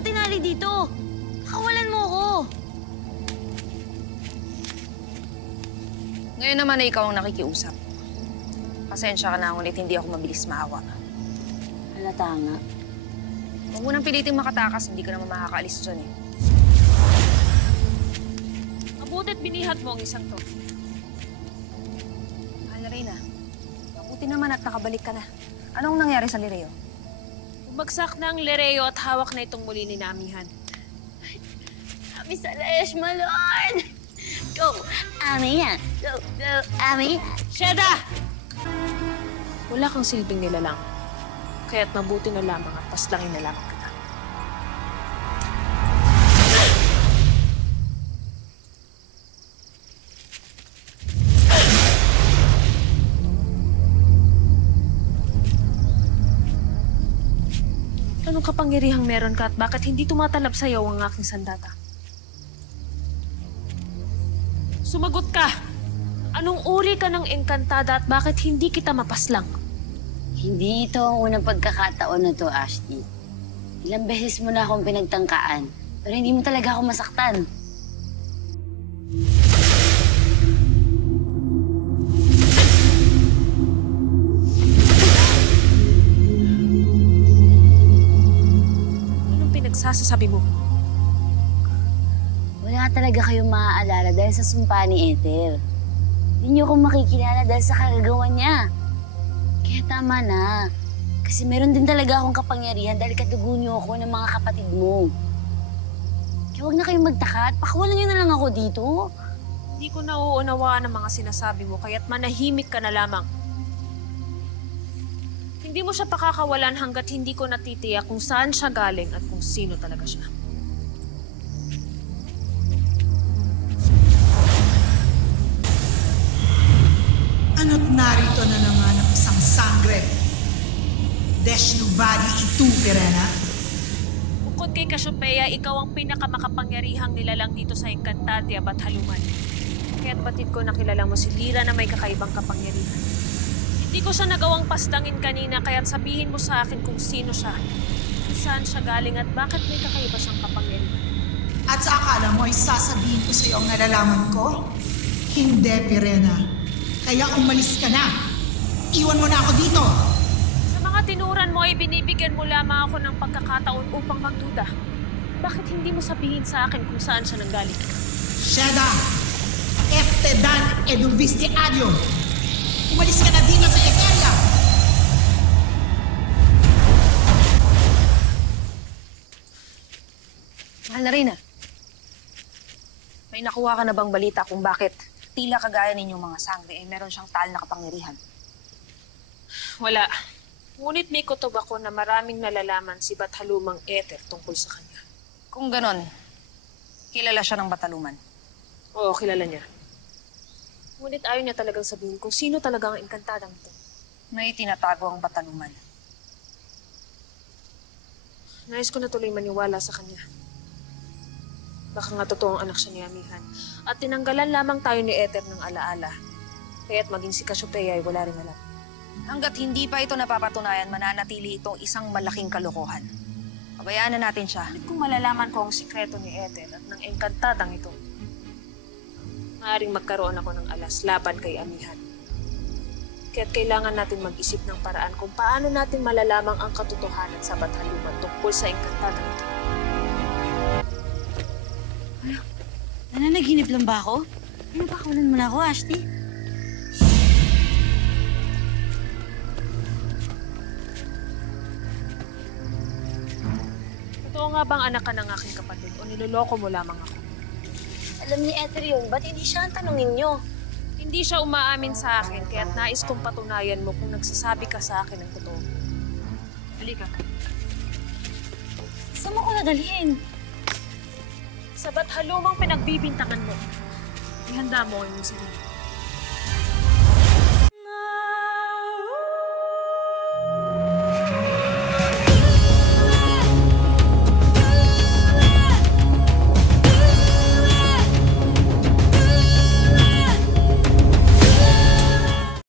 ako tinali dito? Kawalan mo ako. Ngayon naman na ikaw ang nakikiusap. Pasensya ka na, ngunit hindi ako mabilis maawa. Halata nga. Huwag mo nang piliting makatakas, hindi ka naman makakaalis dyan eh. Mabutit binihat mo ang isang to. Mahal na Reyna, mabuti naman at nakabalik ka na. Anong nangyari sa Lireo? Bumagsak na ang Lireo at hawak na itong muli ni Amihan. Ami Salaesh, my lord! Go, Amihan! Go, Amihan! Sheda! Wala kang silbing nilalang. Kaya't mabuti na lamang at paslangin na lamang kita. Anong kapangyarihang meron ka at bakit hindi tumatalab sa'yo ang aking sandata? Sumagot ka! Anong uri ka ng engkantada at bakit hindi kita mapaslang? Hindi ito ang unang pagkakataon na to, Ashley. Ilang beses mo na akong pinagtangkaan, pero hindi mo talaga ako masaktan. Anong pinagsasasabi mo? Wala talaga kayong maaalala dahil sa sumpa ni Ethel. Hindi niyo ako makikilala dahil sa kagagawa niya. Kaya tama na. Kasi meron din talaga akong kapangyarihan dahil kadugo niyo ako ng mga kapatid mo. Kaya huwag na kayong magtaka at pakawalan niyo na lang ako dito. Hindi ko nauunawaan ang mga sinasabi mo, kaya't manahimik ka na lamang. Hindi mo siya pakakawalan hanggat hindi ko natitiyak kung saan siya galing at kung sino talaga siya. Ano't narito na naman ang isang sangre. Deshnubali itu, Pirena. Bukod kay Cassiopeia, ikaw ang pinakamakapangyarihang nilalang dito sa Encantadia at Haluman. Kaya't batid ko nakilala mo si Lyra na may kakaibang kapangyarihan. Hindi ko siya nagawang pastangin kanina, kaya't sabihin mo sa akin kung sino siya, kung saan siya galing at bakit may kakaiba siyang kapangyarihan. At sa akala mo ay sasabihin ko sa iyo ang nalalaman ko? Hindi, Pirena. Kaya umalis ka na. Iwan mo na ako dito. Sa mga tinuran mo ay binibigyan mo lamang ako ng pagkakataon upang magduda. Bakit hindi mo sabihin sa akin kung saan siya nanggaling? Sheda! Eftedan eduvisti adio! Umalis ka na dito sa Eteria! Mahal na Reyna, may nakuha ka na bang balita kung bakit tila kagaya ninyong mga sangre eh meron siyang tal na kapangyarihan? Wala. Ngunit may kutob ako na maraming nalalaman si Bathalumang Ether tungkol sa kanya. Kung ganon, kilala siya ng Bataluman. Oo, kilala niya. Ngunit ayaw niya talagang sabihin kung sino talaga ang engkantadang ito. May tinatago ang Bataluman. Nais ko na tuloy maniwala sa kanya. Baka nga totoong anak siya ni Amihan. At tinanggalan lamang tayo ni Ether ng alaala. Kaya't maging si Cassiopeia ay wala rin alam. Hanggat hindi pa ito napapatunayan, mananatili itong isang malaking kalokohan. Pabayaan na natin siya. Ngunit kung malalaman ko ang sikreto ni Ether at ng engkantadang ito, maaaring magkaroon ako ng alas laban kay Amihan. Kaya't kailangan natin mag-isip ng paraan kung paano natin malalamang ang katotohanan sa Bathaluman tungkol sa engkantadang ito. Nananaginip lang ba ako? Pakawalan mo na ako, Ashley. Totoo nga bang anak ka ng aking kapatid o niloloko mo lamang ako? Alam ni Ether yun, ba't hindi siya ang tanongin niyo? Hindi siya umaamin sa akin, kaya't nais kong patunayan mo kung nagsasabi ka sa akin ng totoo. Halika. Saan mo ko nadalhin? Sa Bathalumang pinagbibintangan mo, ihanda mo ang iyong sarili.